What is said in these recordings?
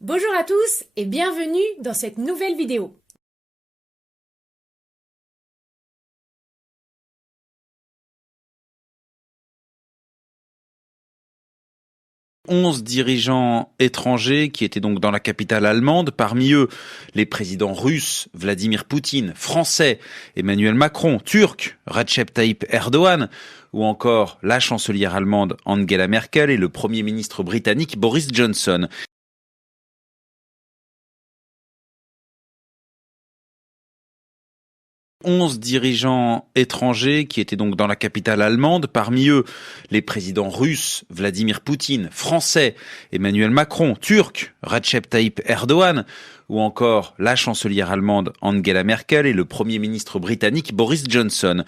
Bonjour à tous et bienvenue dans cette nouvelle vidéo. « 11 dirigeants étrangers qui étaient donc dans la capitale allemande, parmi eux les présidents russes Vladimir Poutine, français Emmanuel Macron, turc Recep Tayyip Erdogan ou encore la chancelière allemande Angela Merkel et le premier ministre britannique Boris Johnson. « 11 dirigeants étrangers qui étaient donc dans la capitale allemande, parmi eux les présidents russes Vladimir Poutine, français Emmanuel Macron, turc Recep Tayyip Erdogan ou encore la chancelière allemande Angela Merkel et le premier ministre britannique Boris Johnson.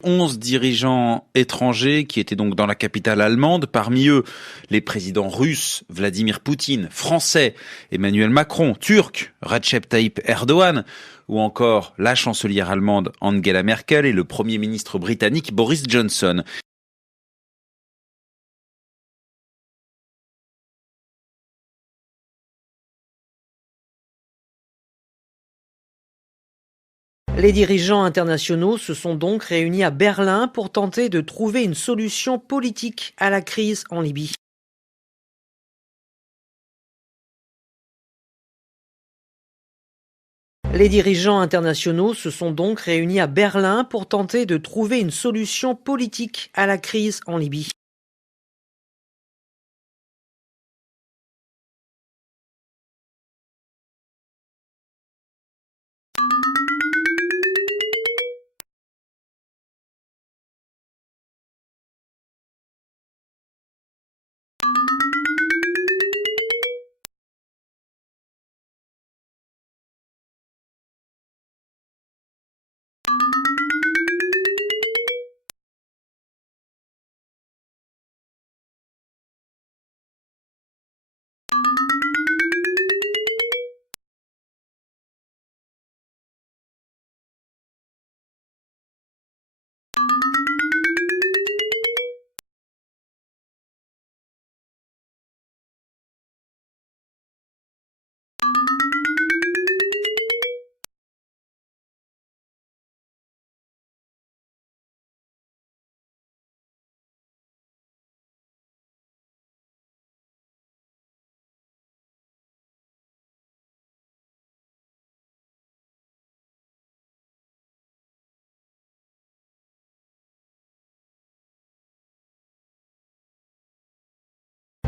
« 11 dirigeants étrangers qui étaient donc dans la capitale allemande, parmi eux les présidents russes Vladimir Poutine, français Emmanuel Macron, turc Recep Tayyip Erdogan ou encore la chancelière allemande Angela Merkel et le premier ministre britannique Boris Johnson. Les dirigeants internationaux se sont donc réunis à Berlin pour tenter de trouver une solution politique à la crise en Libye. Les dirigeants internationaux se sont donc réunis à Berlin pour tenter de trouver une solution politique à la crise en Libye.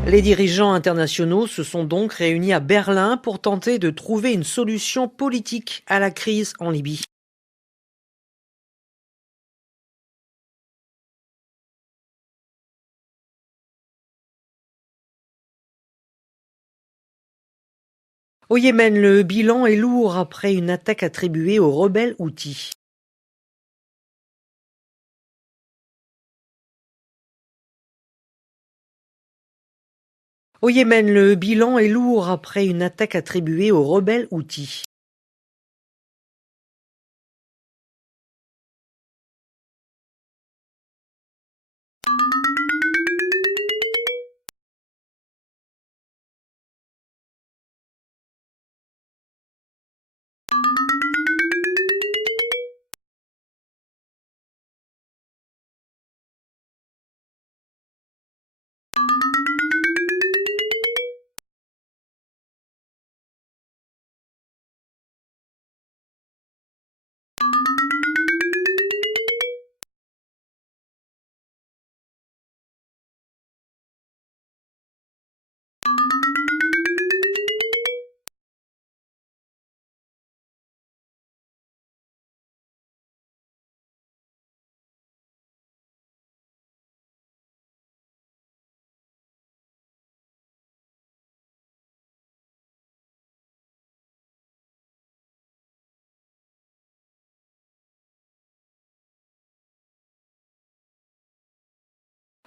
Les dirigeants internationaux se sont donc réunis à Berlin pour tenter de trouver une solution politique à la crise en Libye. Au Yémen, le bilan est lourd après une attaque attribuée aux rebelles Houthis. Au Yémen, le bilan est lourd après une attaque attribuée aux rebelles Houthis.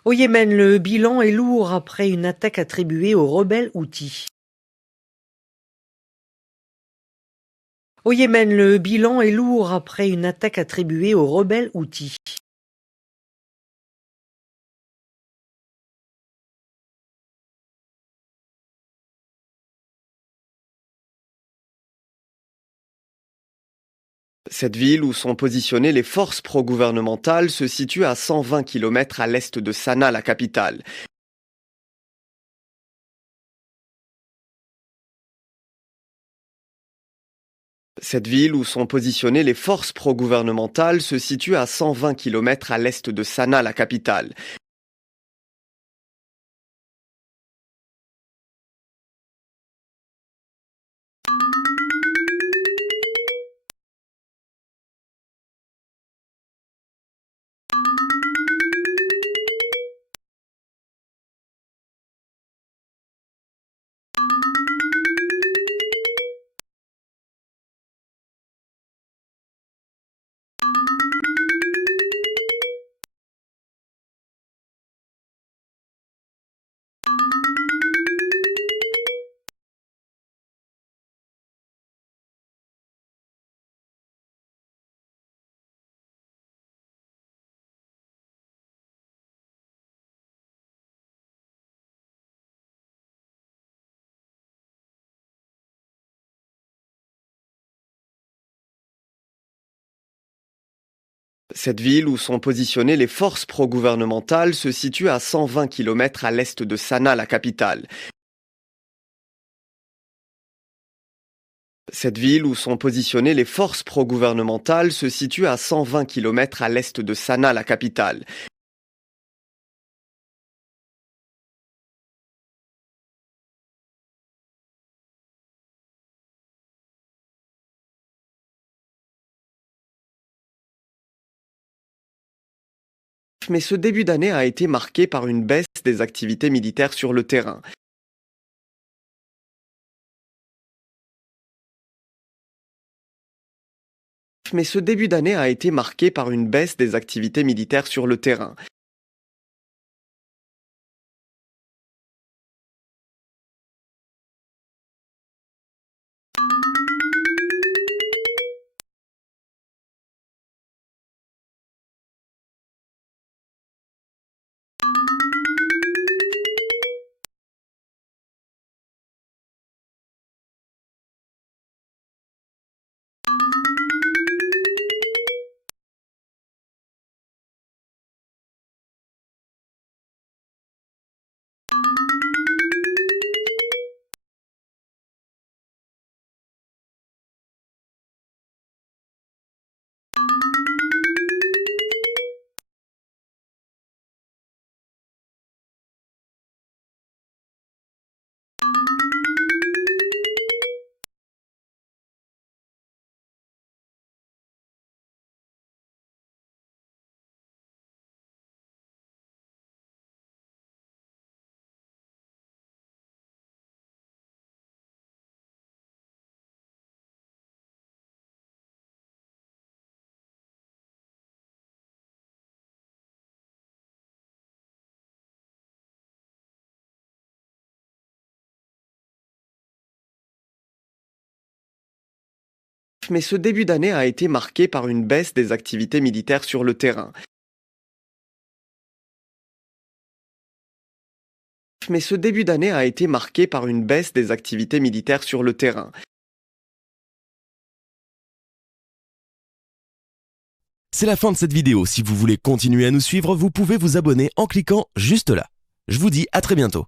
Au Yémen, le bilan est lourd après une attaque attribuée aux rebelles Houthis. Au Yémen, le bilan est lourd après une attaque attribuée aux rebelles Houthis. Cette ville où sont positionnées les forces pro-gouvernementales se situe à 120 km à l'est de Sanaa, la capitale. Cette ville où sont positionnées les forces pro-gouvernementales se situe à 120 km à l'est de Sanaa, la capitale. Cette ville où sont positionnées les forces pro-gouvernementales se situe à 120 km à l'est de Sanaa, la capitale. Cette ville où sont positionnées les forces pro-gouvernementales se situe à 120 km à l'est de Sanaa, la capitale. Mais ce début d'année a été marqué par une baisse des activités militaires sur le terrain. Mais ce début d'année a été marqué par une baisse des activités militaires sur le terrain. Mais ce début d'année a été marqué par une baisse des activités militaires sur le terrain. C'est la fin de cette vidéo. Si vous voulez continuer à nous suivre, vous pouvez vous abonner en cliquant juste là. Je vous dis à très bientôt.